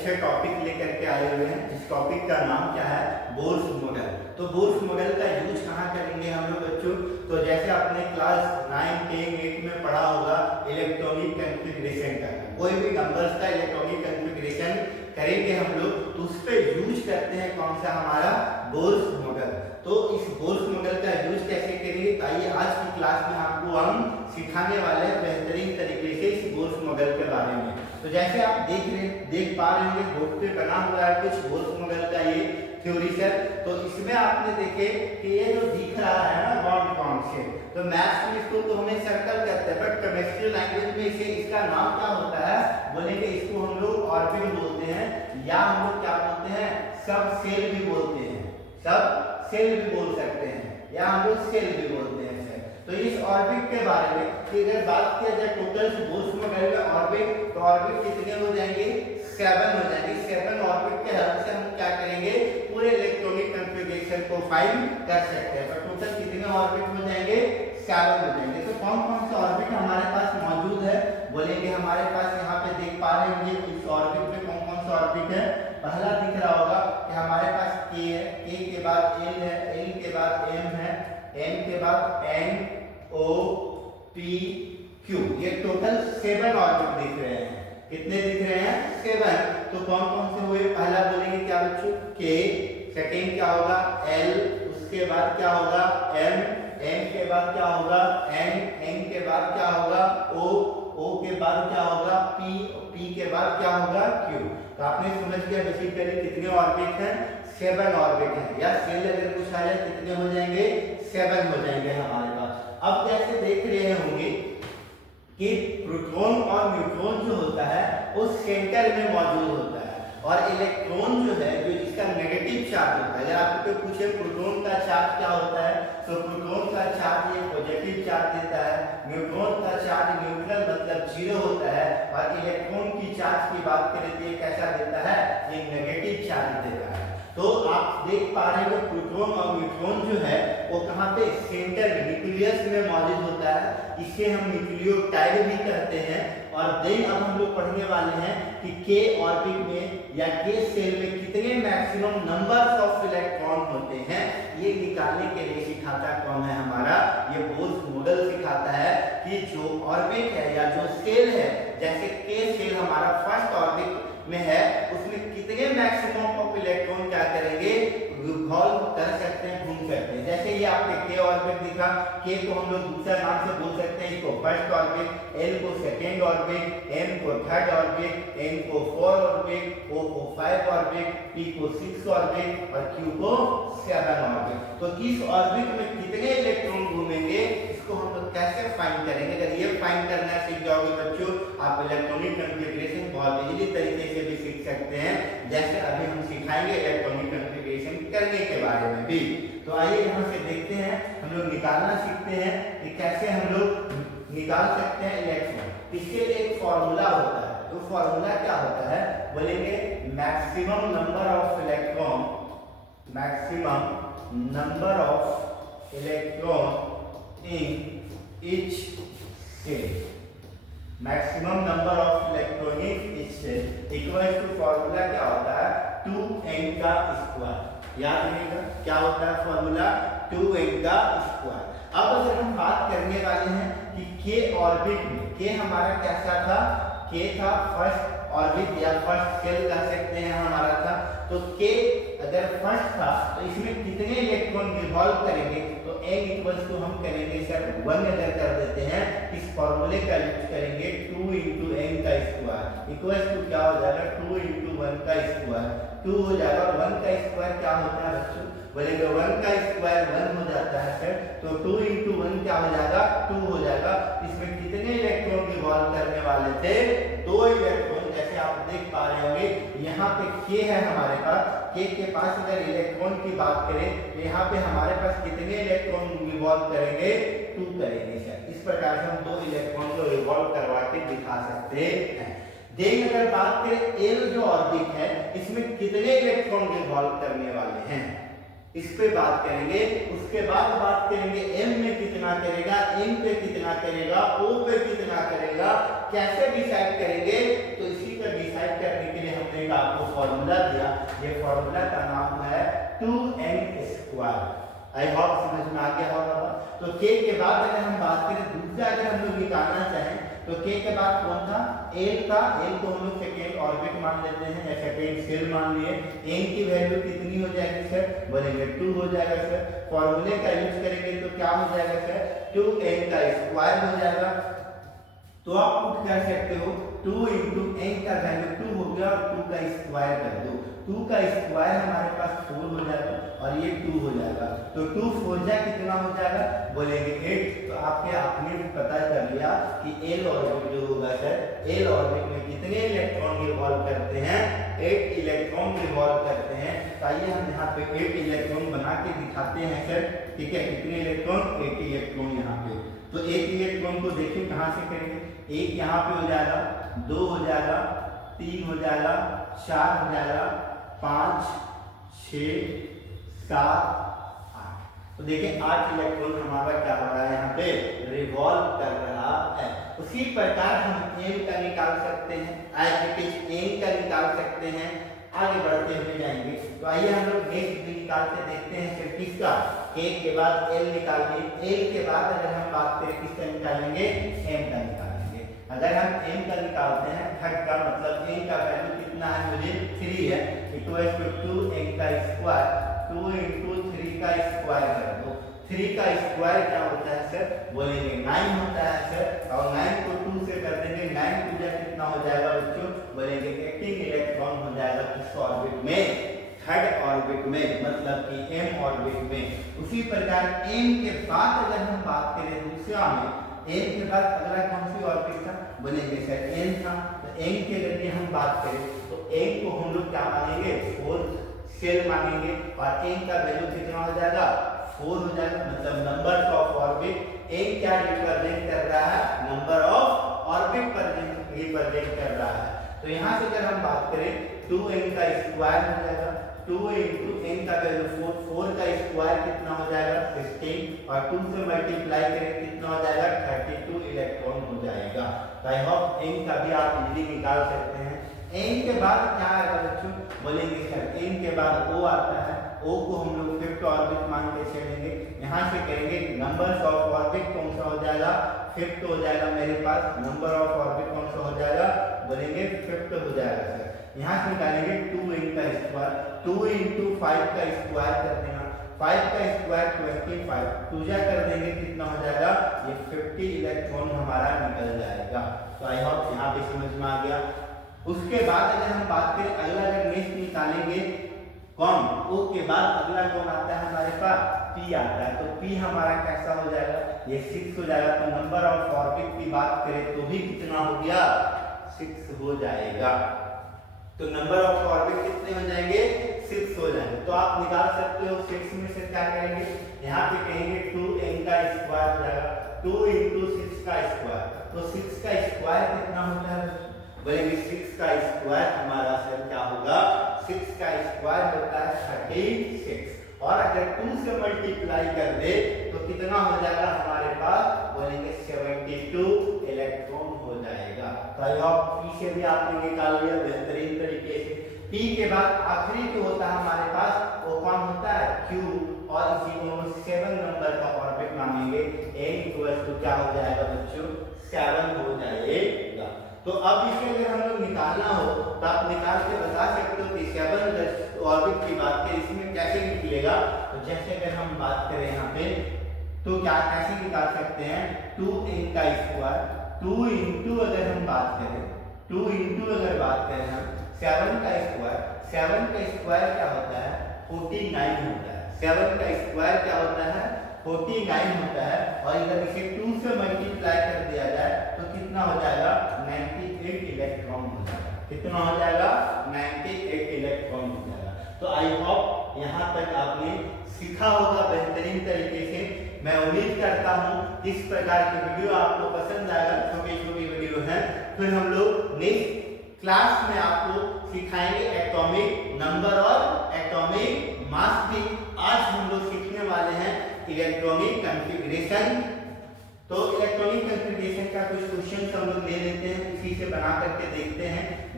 अच्छे टॉपिक लेकर के आए हुए हैं। इस टॉपिक का नाम क्या है? Bohr's model. तो बोर्स मॉडल का यूज कहाँ करेंगे हम लोग बच्चों? तो जैसे आपने क्लास 9, 10, 8 में पढ़ा होगा इलेक्ट्रॉनिक कॉन्फ़िगरेशन करना, कोई भी नंबर्स का इलेक्ट्रॉनिक कॉन्फ़िगरेशन करेंगे हम लोग, तो उस पर यूज करते हैं कौन सा? हमारा बोर्स मॉडल। तो इस बोर्स मॉडल का यूज कैसे करेंगे? आइए आज की क्लास में आपको हम सिखाने वाले हैं बेहतरीन तरीके से इस बोर्स मॉडल के बारे में। तो जैसे आप देख पा रहे होंगे बोर्ड पे बना हुआ है कुछ बोर्स मॉडल का ये थ्योरी सर। तो इसमें आपने देखे कि ये जो दिख रहा है ना बॉन्ड कॉन्सेप्ट, तो मैथ्स में इसको तो हमें सर्कल करते हैं, बट केमिस्ट्री लैंग्वेज में इसे इसका नाम क्या होता है? बोलेंगे इसको हम लोग ऑर्बिट बोलते हैं, या हम लोग क्या बोलते हैं? सब सेल भी बोलते हैं, सब सेल भी बोल सकते हैं, या हम लोग सेल भी बोलते हैं सर। तो इस ऑर्बिट के बारे में कि अगर बात किया जाए टोटल बोर्स मॉडल में ऑर्बिट, तो ऑर्बिट कितने हो जाएंगे? 7 हो जाएंगे। 7 ऑर्बिट के हेल्प से हम क्या करेंगे? पूरे इलेक्ट्रॉनिक कॉन्फ़िगरेशन को फाइंड कर सकते हैं। तो टोटल कितने ऑर्बिट हो जाएंगे? 7 हो जाएंगे। तो कौन कौन से ऑर्बिट हमारे पास मौजूद है? बोलेंगे हमारे पास यहाँ पे देख पा रहे होंगे इस ऑर्बिट में कौन कौन सा ऑर्बिट है। पहला दिख रहा होगा कि हमारे पास K है, K के बाद L है, L के बाद M है, M के बाद N O P Q। ये टोटल 7 ऑर्बिट दिख रहे हैं। कितने दिख रहे हैं? 7। तो कौन कौन से हुए? पहला बोलेंगे क्या बच्चों? K, सेकेंड क्या होगा? L, उसके बाद क्या होगा? M, M के बाद क्या होगा? N, N के बाद क्या होगा? O, O के बाद क्या होगा? P, P के बाद क्या होगा? Q। तो आपने समझ गया बेसिकली कितने ऑर्बिट हैं? 7 ऑर्बिट हैं। या सेल अगर कुछ आ जाए कितने हो जाएंगे? 7 हो जाएंगे हमारे पास। अब जैसे देख रहे होंगे कि प्रोटॉन और न्यूट्रॉन जो होता है वो सेंटर में मौजूद होता है, और इलेक्ट्रॉन जो है जो इसका नेगेटिव चार्ज होता है। अगर आपको पूछे प्रोटॉन का चार्ज क्या होता है, तो प्रोटॉन का चार्ज ये पॉजिटिव चार्ज देता है, न्यूट्रॉन का चार्ज न्यूट्रल मतलब 0 होता है, और इलेक्ट्रॉन की चार्ज की बात करें तो ये कैसा देता है? ये नेगेटिव चार्ज देता है। तो आप देख पा रहे हो प्रोटॉन और न्यूट्रॉन जो है वो कहाँ पे? सेंटर में, न्यूक्लियस में मौजूद होता है। इसे हम न्यूक्लियोटाइड भी कहते हैं। और देन अब हम लोग पढ़ने वाले हैं कि K ऑर्बिट में या K सेल में कितने मैक्सिमम नंबर्स ऑफ इलेक्ट्रॉन होते हैं, ये निकालने के लिए सिखाता कौन है? हमारा ये बोर्स मॉडल सिखाता है कि जो ऑर्बिट है या जो सेल है, जैसे K सेल हमारा फर्स्ट ऑर्बिट में है, उसमें कितने मैक्सिमम ऑफ इलेक्ट्रॉन क्या करेंगे? रिवॉल्व कर सकते हैं, घूम सकते हैं। जैसे ये आपने K ऑर्बिट दिखा, K को हम लोग दूसरा नाम से बोल सकते हैं, इसको फर्स्ट ऑर्बिट, L को सेकेंड ऑर्बिट, M को थर्ड ऑर्बिट, N को 4 ऑर्बिट, O को 5 ऑर्बिट, P को 6 ऑर्बिट और Q को 7 ऑर्बिट। तो इस ऑर्बिट में कितने इलेक्ट्रॉन घूमेंगे इसको हम लोग कैसे फाइंड करेंगे? अगर ये फाइंड करना सीख जाओगे बच्चों, आप इलेक्ट्रॉनिक कॉन्फ़िगरेशन बहुत इजीली तरीके से भी सीख सकते हैं, जैसे अभी हम सिखाएंगे इलेक्ट्रॉनिक कॉन्फ़िगरेशन करने के बारे में भी। तो आइए यहाँ से देखते हैं, हम लोग निकालना सीखते हैं कि कैसे हम लोग निकाल सकते हैं इलेक्ट्रॉन। इसके लिए एक फॉर्मूला होता है। तो फॉर्मूला क्या होता है? बोलेंगे maximum number of electron, maximum number of electron in each cell, maximum number of electron in each cell equal to formula क्या होता है? 2n का स्क्वायर। याद रखिएगा क्या होता है फॉर्मूला? 2n का स्क्वायर। अब अगर हम बात करने वाले हैं कि K ऑर्बिट में, K हमारा कैसा था? K था फर्स्ट ऑर्बिट या फर्स्ट सेल कह सकते हैं हमारा था। तो K अगर फर्स्ट था तो इसमें कितने इलेक्ट्रॉन रिवॉल्व करेंगे? तो n इक्वल्स टू हम करेंगे सर 1 अगर कर देते हैं, इस फॉर्मूले का यूज करेंगे 2 × n का स्क्वायर इक्वल्स टू क्या हो जाएगा? 2 × 1 का स्क्वायर। 2 हो जाएगा, 1 का स्क्वायर क्या होता है बच्चों? बोलेंगे 1 का स्क्वायर 1 हो जाता है सर। तो 2 × 1 क्या हो जाएगा? 2 हो जाएगा। इसमें कितने इलेक्ट्रॉन रिवॉल्व करने वाले थे? 2 इलेक्ट्रॉन। जैसे आप देख पा रहे होंगे यहाँ पे K है हमारे पास, K के पास अगर इलेक्ट्रॉन की बात करें तो यहाँ पे हमारे पास कितने इलेक्ट्रॉन रिवॉल्व करेंगे? 2 करेंगे सर। इस प्रकार से हम 2 इलेक्ट्रॉन को रिवॉल्व करवा के दिखा सकते हैं। देन अगर बात करें L जो ऑर्बिट है, इसमें कितने इलेक्ट्रॉन रिवॉल्व करने वाले हैं, इस पे बात करेंगे। उसके बाद बात करेंगे M में कितना करेगा, N पे कितना करेगा, O पे कितना करेगा, कैसे डिसाइड करेंगे? तो इसी का डिसाइड करने के लिए हमने मैंने एक आपको फॉर्मूला दिया, ये फॉर्मूला का नाम है 2n²। आई होप समझ में आ गया होगा। तो k के बाद अगर हम बात करें दूसरा, अगर हम लोग निकालना चाहें तो k के बाद कौन था, l था। l को हम लोग सेकेंड ऑर्बिट मान लेते हैं या सेकेंड सेल मान लिए। n की वैल्यू कितनी हो जाएगी सर, बोलेंगे 2 हो जाएगा सर। फॉर्मूले का यूज करेंगे तो क्या हो जाएगा सर, 2n² हो जाएगा। तो आप पुट कर सकते हो 2 इंटू n का वैल्यू 2 हो गया और 2 का स्क्वायर कर दो। 2 का स्क्वायर हमारे पास 4 हो जाएगा और ये 2 हो जाएगा। तो 2 4 जा कितना हो जाएगा, बोलेंगे 8। तो आपने पता कर लिया कि एल ऑर्बिट जो होगा सर, एल ऑर्बिट में कितने इलेक्ट्रॉन रिवॉल्व करते हैं, 8 इलेक्ट्रॉन रिवॉल्व करते हैं। तो आइए हम यहाँ पे 8 इलेक्ट्रॉन बना के दिखाते हैं सर, ठीक है। कितने इलेक्ट्रॉन, 8 इलेक्ट्रॉन यहाँ पे। तो 1 इलेक्ट्रॉन को देखिए कहाँ से करेंगे, 1 यहाँ पे हो जाएगा, 2 हो जाएगा, 3 हो जाएगा, 4 हो जाएगा, 5 6 7 8। तो देखिए 8 इलेक्ट्रॉन हमारा क्या हो रहा है, यहाँ पे रिवॉल्व कर रहा है। उसी प्रकार हम m का निकाल सकते हैं, n का निकाल सकते हैं, आगे बढ़ते हुए जाएंगे। तो आइए हम लोग नेक्स्ट भी निकाल के देखते हैं फिर किसका, k के बाद l निकालिए, l के बाद अगर हम बात करें किसका निकालेंगे, m का निकालेंगे। अगर हम m का निकालते हैं, थर्ड का मतलब n का वैल्यू कितना है, मुझे 3 है, इक्वल टू 2n का स्क्वायर, 2 इंटू 3 का स्क्वायर कर दो। 3 का स्क्वायर क्या होता है सर, बोलेंगे 9 होता है सर। और 9 को 2 से कर देंगे, 9 2 जा कितना हो जाएगा बच्चों, बोलेंगे 18 इलेक्ट्रॉन हो जाएगा किस ऑर्बिट में, थर्ड ऑर्बिट में, मतलब कि m ऑर्बिट में। उसी प्रकार m के बाद अगर हम बात करें दूसरा में, m के बाद अगला कौन सी ऑर्बिट था, बोलेंगे सर n था। तो n के लिए हम बात करें तो n को हम लोग क्या मानेंगे, 4 सेल मानेंगे और n का वैल्यू कितना हो जाएगा, 4 हो जाएगा। मतलब नंबर ऑफ ऑर्बिट, n क्या रिप्रेजेंट कर रहा है, नंबर ऑफ ऑर्बिट पर रिप्रेजेंट कर रहा है। तो यहाँ से अगर हम बात करें 2n का स्क्वायर हो जाएगा, 2 इंटू n का वैल्यू 4, 4 का स्क्वायर कितना हो जाएगा 16 और 2 से मल्टीप्लाई करें कितना हो जाएगा 32 इलेक्ट्रॉन हो जाएगा। तो आई होप n का भी आप इजीली निकाल सकते हैं। n के बाद क्या आएगा बच्चों, बोलेंगे सर n के बाद o आता है, o को हम लोग फिफ्थ ऑर्बिट मान के चलेंगे। यहाँ से करेंगे नंबर्स ऑफ ऑर्बिट कौन सा हो जाएगा, फिफ्थ हो जाएगा मेरे पास। नंबर ऑफ ऑर्बिट कौन सा हो जाएगा, बोलेंगे फिफ्थ हो जाएगा सर। यहाँ से निकालेंगे 2n का स्क्वायर, 2 इंटू 5 का स्क्वायर कर देना, 5 का स्क्वायर 25, 2 जा कर देंगे कितना हो जाएगा, ये 50 इलेक्ट्रॉन हमारा निकल जाएगा। तो आई होप यहाँ पे समझ में आ गया। उसके बाद अगर हम बात करें अगला, अगर नेक्स्ट निकालेंगे कौन, O के बाद अगला कौन आता है हमारे पास, P आता है। तो P हमारा कैसा हो जाएगा, ये 6 हो जाएगा। तो नंबर ऑफ ऑर्बिट की बात करें तो भी कितना हो गया, 6 हो जाएगा। तो नंबर ऑफ ऑर्बिट कितने हो जाएंगे, 6 हो जाएंगे। तो आप निकाल सकते हो 6 में से क्या करेंगे, यहाँ पे कहेंगे 2n का स्क्वायर हो जाएगा, 2 इंटू 6 का स्क्वायर। तो 6 का स्क्वायर कितना होता है, बोलेंगे 6 का स्क्वायर हमारा सर क्या होगा, 6 का स्क्वायर होता है 36 और अगर 2 से मल्टीप्लाई कर दे तो कितना हो जाएगा हमारे पास, बोलेंगे 72 इलेक्ट्रॉन हो जाएगा। तो आई होप P से भी आपने निकाल लिया बेहतरीन तरीके से। P के बाद आखिरी जो होता है हमारे पास वो कौन होता है, Q, और इसी को हम 7 नंबर का ऑर्बिट मानेंगे। n इक्वल टू क्या हो जाएगा बच्चों, 7 हो जाएगा। तो अब इसे अगर हम लोग निकालना हो तो आप निकाल के बता सकते हो कि 7 ऑर्बिट की बात करें इसमें कैसे निकलेगा। तो जैसे अगर हम बात करें यहाँ पे तो क्या कैसे निकाल सकते हैं, 2n का स्क्वायर, 2 इंटू अगर हम बात करें, 2 इंटू अगर बात करें हम 7 का स्क्वायर, 7 का स्क्वायर क्या होता है, 49 होता है। 7 का स्क्वायर क्या होता है, 49 होता है। और इधर इसे 2 से मल्टीप्लाई कर दिया जाए तो कितना हो जाएगा, 98 इलेक्ट्रॉन हो जाएगा। कितना हो जाएगा, 98 इलेक्ट्रॉन हो जाएगा। तो आई होप यहाँ तक आपने सीखा होगा बेहतरीन तरीके से। मैं उम्मीद करता हूँ इस प्रकार की वीडियो आपको पसंद आएगा। छोटी छोटी वीडियो है, फिर हम लोग नेक्स्ट क्लास में आपको सिखाएंगे एटॉमिक नंबर और एटॉमिक मास भी। आज हम लोग सीखने वाले हैं इलेक्ट्रॉनिक कॉन्फ़िगरेशन। तो इलेक्ट्रॉनिक कॉन्फ़िगरेशन का कुछ क्वेश्चन हम लोग ले लेते हैं, उसी से बना करके देखते हैं।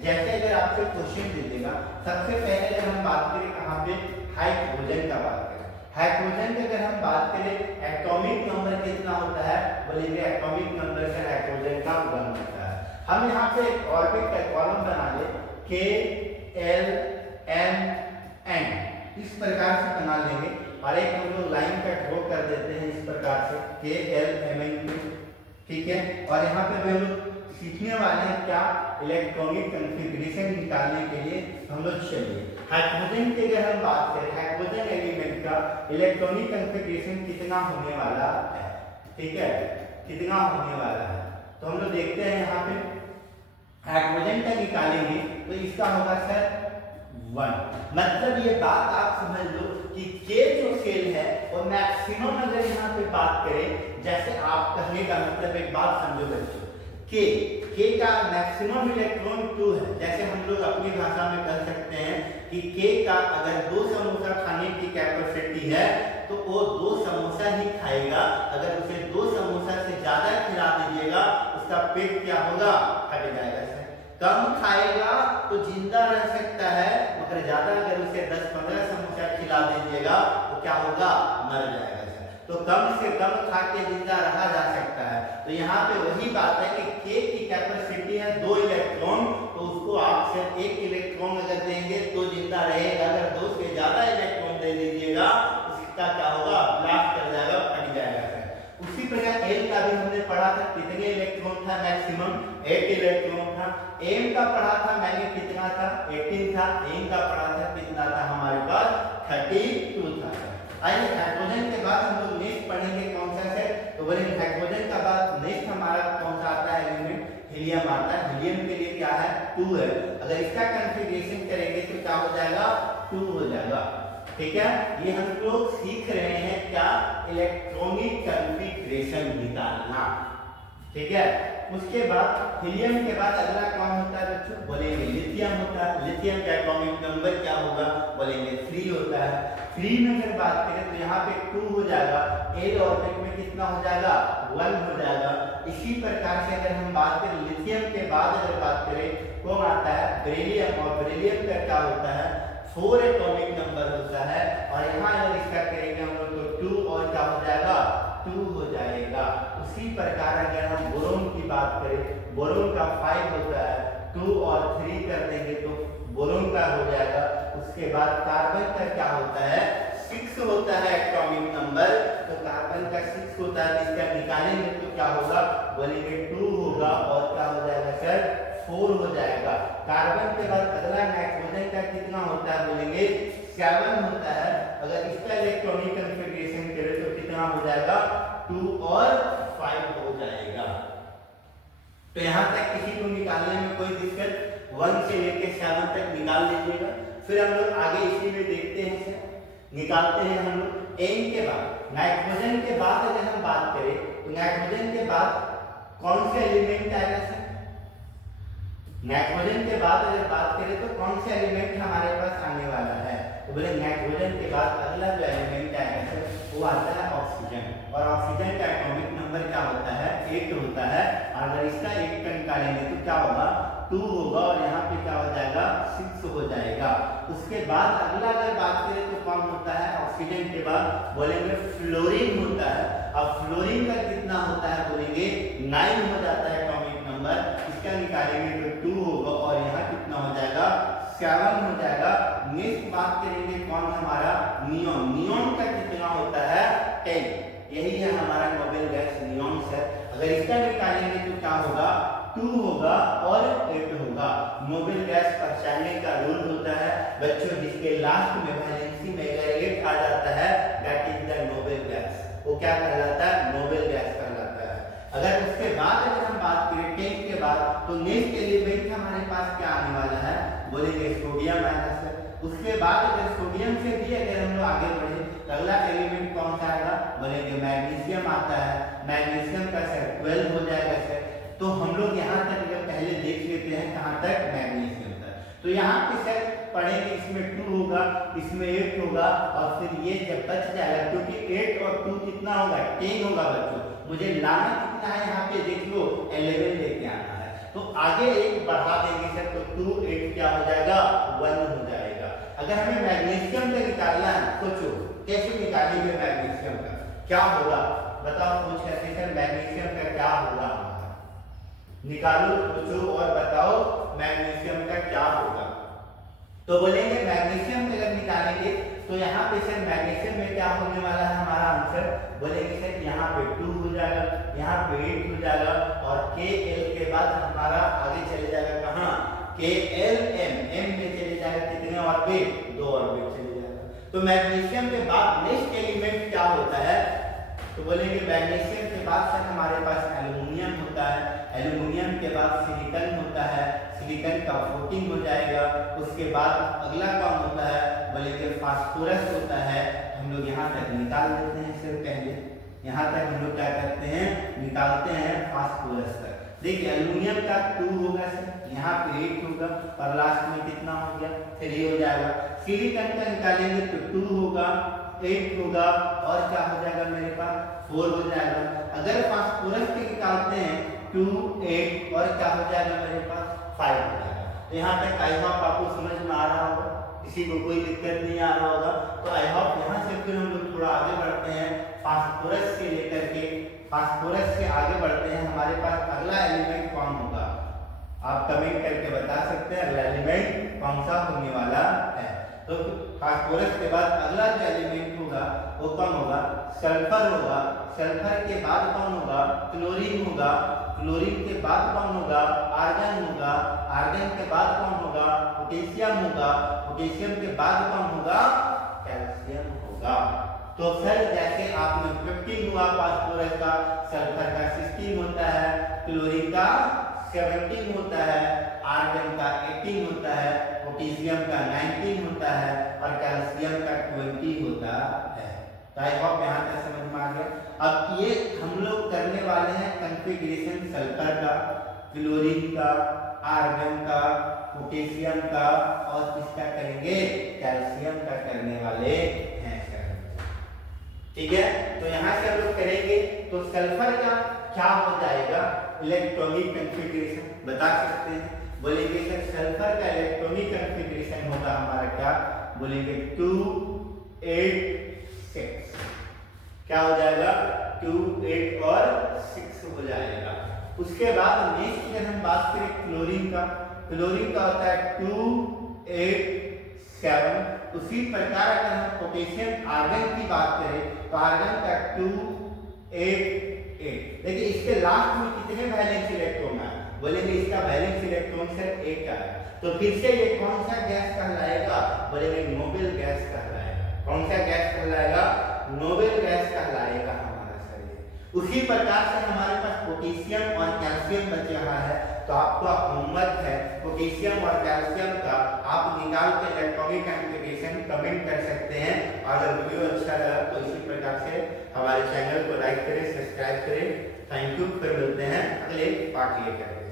जैसे अगर आपसे क्वेश्चन दे देगा, सबसे पहले अगर हम बात करें कहाँ पे, हाइड्रोजन का बात करें, हाइड्रोजन की अगर हम बात करें एटॉमिक नंबर कितना होता है, बोलेंगे एटॉमिक नंबर से हाइड्रोजन का 1 होता है। हम यहाँ पे ऑर्बिट का कॉलम बना ले K L M N, इस प्रकार से बना लेंगे और एक हम लोग लाइन का ड्रॉ कर देते हैं इस प्रकार से K L M N, ठीक है। और यहाँ पे हम लोग सीखने वाले हैं क्या, इलेक्ट्रॉनिक कॉन्फ़िगरेशन निकालने के लिए हम लोग चलिए हाइड्रोजन की अगर हम बात करें, हाइड्रोजन एलिमेंट का इलेक्ट्रॉनिक कॉन्फ़िगरेशन कितना होने वाला है, ठीक है, कितना होने वाला है। तो हम लोग देखते हैं यहाँ पे हाइड्रोजन का निकालेंगे तो इसका होगा सर 1। मतलब ये बात आप समझ लो कि K जो सेल है वो मैक्सिमम अगर यहाँ पे बात करें, जैसे आप कहने का मतलब एक बात समझो बच्चों, K का मैक्सिमम इलेक्ट्रॉन 2 है। जैसे हम लोग अपनी भाषा में कह सकते हैं कि K का अगर 2 समोसा खाने की कैपेसिटी है तो वो 2 समोसा ही खाएगा। अगर उसे 2 समोसा से ज्यादा खिला दीजिएगा उसका पेट क्या होगा, फट जाएगा। कम खाएगा तो जिंदा रह सकता है, मगर ज्यादा अगर उसे 10-15 समोसा खिला दीजिएगा तो क्या होगा, मर जाएगा। तो कम से कम खा के जिंदा रहा जा सकता है। तो यहाँ पे वही बात है कि K की कैपेसिटी है 2 इलेक्ट्रॉन, तो उसको आप सिर्फ 1 इलेक्ट्रॉन अगर देंगे तो जिंदा रहेगा। अगर 2 से ज्यादा इलेक्ट्रॉन दे दीजिएगा उसका क्या होगा, ब्लास्ट कर जाएगा, फट जाएगा। उसी प्रकार L का भी हमने पढ़ा था, कितने इलेक्ट्रॉन था, मैक्सिमम 8 इलेक्ट्रॉन था। M का पढ़ा था मैंने, कितना था, 18 था। N का पढ़ा था, कितना था हमारे पास, 32 था। आइए हाइड्रोजन के बाद हम लोग नेक्स्ट पढ़ेंगे कौन सा है, तो बोलेंगे हाइड्रोजन का बाद नेक्स्ट हमारा कौन सा आता है एलिमेंट, हीलियम आता है। हीलियम के लिए क्या है, 2 है। अगर इसका कॉन्फ़िगरेशन करेंगे तो क्या हो जाएगा, 2 हो जाएगा, ठीक है। ये हम लोग सीख रहे हैं क्या, इलेक्ट्रॉनिक कॉन्फ़िगरेशन निकालना, ठीक है। उसके बाद हीलियम के बाद अगला कौन होता है बच्चों, बोलेंगे लिथियम होता है। लिथियम का एटॉमिक नंबर क्या होगा, बोलेंगे 3 होता है। 3 में अगर बात करें तो यहाँ पे 2 हो जाएगा, एल ऑर्बिट में कितना हो जाएगा, 1 हो जाएगा। इसी प्रकार से अगर हम बात करें लिथियम के बाद अगर बात करें कौन आता है, बेरिलियम। और बेरिलियम का क्या होता है, 4 एटॉमिक नंबर होता है। और यहाँ अगर इसका करेंगे हम लोग तो 2 और क्या हो जाएगा, 2 हो जाएगा। उसी प्रकार अगर हम बोरोन की बात करें, बोरोन का 5 होता है, 2 और 3 कर देंगे तो बोरोन का हो जाएगा। उसके बाद कार्बन का क्या होता है, 6 होता है एटॉमिक नंबर, तो कार्बन का 6 होता है। इसका निकालेंगे तो क्या होगा, बोलेंगे 2 होगा और क्या हो जाएगा सर, 4 हो जाएगा। कार्बन के बाद अगला नाइट्रोजन का कितना होता है, बोलेंगे 7 होता है। अगर इसका इलेक्ट्रॉनिक कॉन्फ़िगरेशन करें तो कितना हो जाएगा, 2 और 5 हो जाएगा। तो यहाँ तक किसी को निकालने में कोई दिक्कत, 1 से लेके 7 तक निकाल लीजिएगा। फिर हम लोग आगे इसी में देखते हैं सर, निकालते हैं हम लोग एन के बाद। नाइट्रोजन के बाद अगर हम बात करें तो नाइट्रोजन के बाद कौन से एलिमेंट आएगा सर, नाइट्रोजन के बाद अगर बात करें तो कौन से एलिमेंट हमारे पास आने वाला है, तो बोले नाइट्रोजन के बाद अगला जो एलिमेंट आएगा सर वो आता है ऑक्सीजन। और ऑक्सीजन का एटॉमिक नंबर क्या होता है, 8 होता है। और अगर इसका 1 का निकालेंगे तो क्या होगा, 2 होगा और यहाँ पे क्या हो जाएगा, 6 हो जाएगा। उसके बाद अगला अगर बात करें तो कौन होता है, ऑक्सीजन के बाद बोलेंगे फ्लोरीन होता है। अब फ्लोरीन का कितना होता है, बोलेंगे 9 हो जाता है एटॉमिक नंबर। इसका निकालेंगे तो 2 होगा और यहाँ कितना हो जाएगा, 7 हो जाएगा। नेक्स्ट बात करेंगे कौन हमारा, नियॉन। नियॉन का कितना होता है, 10। यही है हमारा नोबेल गैस नियॉन सर। अगर इसका निकालेंगे तो क्या होगा, 2 होगा और 8 होगा। नोबेल गैस पहचानने का रूल होता है बच्चों, जिसके लास्ट में वैलेंसी में अगर 8 आ जाता है that is the noble gas. वो क्या कहलाता है, नोबेल गैस कहलाता है। अगर उसके बाद अगर हम बात करें 10 के बाद तो नेक्स्ट एलिमेंट हमारे पास क्या आने वाला है, बोलेंगे सोडियम आएगा सर। उसके बाद अगर सोडियम से भी अगर हम लोग आगे बढ़े तो अगला एलिमेंट कौन सा आएगा, बोलेंगे मैग्नीशियम आता है। मैग्नीशियम का सर 12 हो जाएगा सर। तो हम लोग यहाँ तक अगर पहले देख लेते हैं कहाँ तक, मैग्नीशियम तक। तो यहाँ पे सर पढ़ेंगे इसमें 2 होगा, इसमें 8 होगा और फिर ये जब बच जाएगा, क्योंकि 8 और 2 कितना होगा, 10 होगा बच्चों। मुझे लाना कितना है यहाँ पे देख लो, 11 लेके आना है। तो आगे एक बढ़ा देंगे सर तो 2 8 क्या हो जाएगा 1 हो जाएगा। अगर हमें मैग्नीशियम का निकालना है, सोचो कैसे निकालेंगे मैग्नीशियम का, क्या होगा बताओ, सोच कैसे सर मैग्नीशियम का क्या होगा हमारा, निकालो सोचो और बताओ मैग्नीशियम का क्या होगा। तो बोलेंगे मैग्नीशियम अगर निकालेंगे तो यहाँ पे सर मैग्नीशियम में क्या होने वाला है हमारा आंसर, बोलेंगे सर यहाँ पे 2 हो जाएगा, यहाँ पे 8 हो जाएगा और KL के बाद हमारा आगे चले जाएगा कहाँ, KLM, M में चले जाएगा कितने ऑर्बिट, 2 ऑर्बिट चले जाएगा। तो मैग्नीशियम के बाद नेक्स्ट एलिमेंट क्या होता है, तो बोलेंगे मैग्नीशियम के बाद सर हमारे पास एल्युमिनियम होता है, एल्युमिनियम के बाद सिलिकॉन होता है, सिलिकॉन का 14 हो जाएगा। उसके बाद अगला कौन होता है, बोलेंगे फास्फोरस होता है। हम लोग यहाँ तक निकाल देते हैं सर, पहले यहाँ तक हम लोग क्या करते हैं निकालते हैं फास्फोरस तक। देखिए एल्युमिनियम का 2 होगा सर, यहाँ पे 8 होगा और लास्ट में कितना हो गया 3 हो जाएगा। सिलिकॉन का निकालेंगे तो 2 होगा, 8 होगा और क्या हो जाएगा मेरे पास 4 हो जाएगा। अगर फास्फोरस के निकालते हैं 2 8 और क्या हो जाएगा मेरे पास 5 हो जाएगा। तो यहाँ तक आई होप आपको समझ में आ रहा होगा, किसी को कोई दिक्कत नहीं आ रहा होगा। तो आई होप यहाँ से फिर हम लोग थोड़ा आगे बढ़ते हैं, फास्फोरस से लेकर के फास्फोरस से आगे बढ़ते हैं। हमारे पास अगला एलिमेंट कौन होगा, आप कमेंट करके बता सकते हैं अगला एलिमेंट कौन सा होने वाला है। तो फास्फोरस के बाद अगला जो एलिमेंट होगा वो कौन होगा, सल्फर होगा। सल्फर के बाद कौन होगा, क्लोरीन होगा। क्लोरीन के बाद कौन होगा, आर्गन होगा। आर्गन के बाद कौन होगा, पोटेशियम होगा। पोटेशियम के बाद कौन होगा, कैल्शियम होगा। तो सर जैसे आपने 15 हुआ फास्फोरस का, सल्फर का 16 होता है, क्लोरीन का 17 होता है, आर्गन का 18 होता है, पोटेशियम का 19 होता है और कैल्शियम का 20 होता है। तो आई होप यहाँ तक समझ में आ गया। अब ये हम लोग करने वाले हैं कॉन्फ़िगरेशन सल्फर का, क्लोरीन का, आर्गन का, पोटेशियम का और किसका करेंगे, कैल्शियम का करने वाले हैं सर। ठीक है, तो यहाँ से हम लोग करेंगे। तो सल्फर का क्या हो जाएगा, इलेक्ट्रॉनिक कॉन्फ़िगरेशन बता सकते हैं, बोलेंगे सर सल्फर का इलेक्ट्रॉनिक कॉन्फ़िगरेशन होगा हमारा क्या, बोलेंगे 2 8 6। क्या हो जाएगा 2 8 और 6 हो जाएगा। उसके बाद नेक्स्ट अगर हम बात करें क्लोरीन का, क्लोरीन का होता है 2 8 7। उसी प्रकार अगर हम पोटेशियम आर्गन की बात करें तो आर्गन का 2 8 8। देखिए इसके लास्ट में कितने वैलेंस इलेक्ट्रॉन है, बोलेंगे इसका वैलेंस इलेक्ट्रॉन सर 1 का है। तो फिर से ये कौन सा गैस कहलाएगा, बोलेंगे नोबेल गैस कहलाएगा। कौन सा गैस कहलाएगा, नोबेल गैस कहलाएगा हमारा सर ये। उसी प्रकार से हमारे पास पोटेशियम और कैल्शियम बच रहा है। तो आपका होमवर्क है पोटेशियम और कैल्शियम का, आप निकाल के इलेक्ट्रॉनिक कॉन्फ़िगरेशन कमेंट कर सकते हैं। अगर वीडियो अच्छा लगा तो इसी प्रकार से हमारे चैनल को लाइक करें, सब्सक्राइब करें। थैंक यू, फिर मिलते हैं अगले पार्ट लेकर।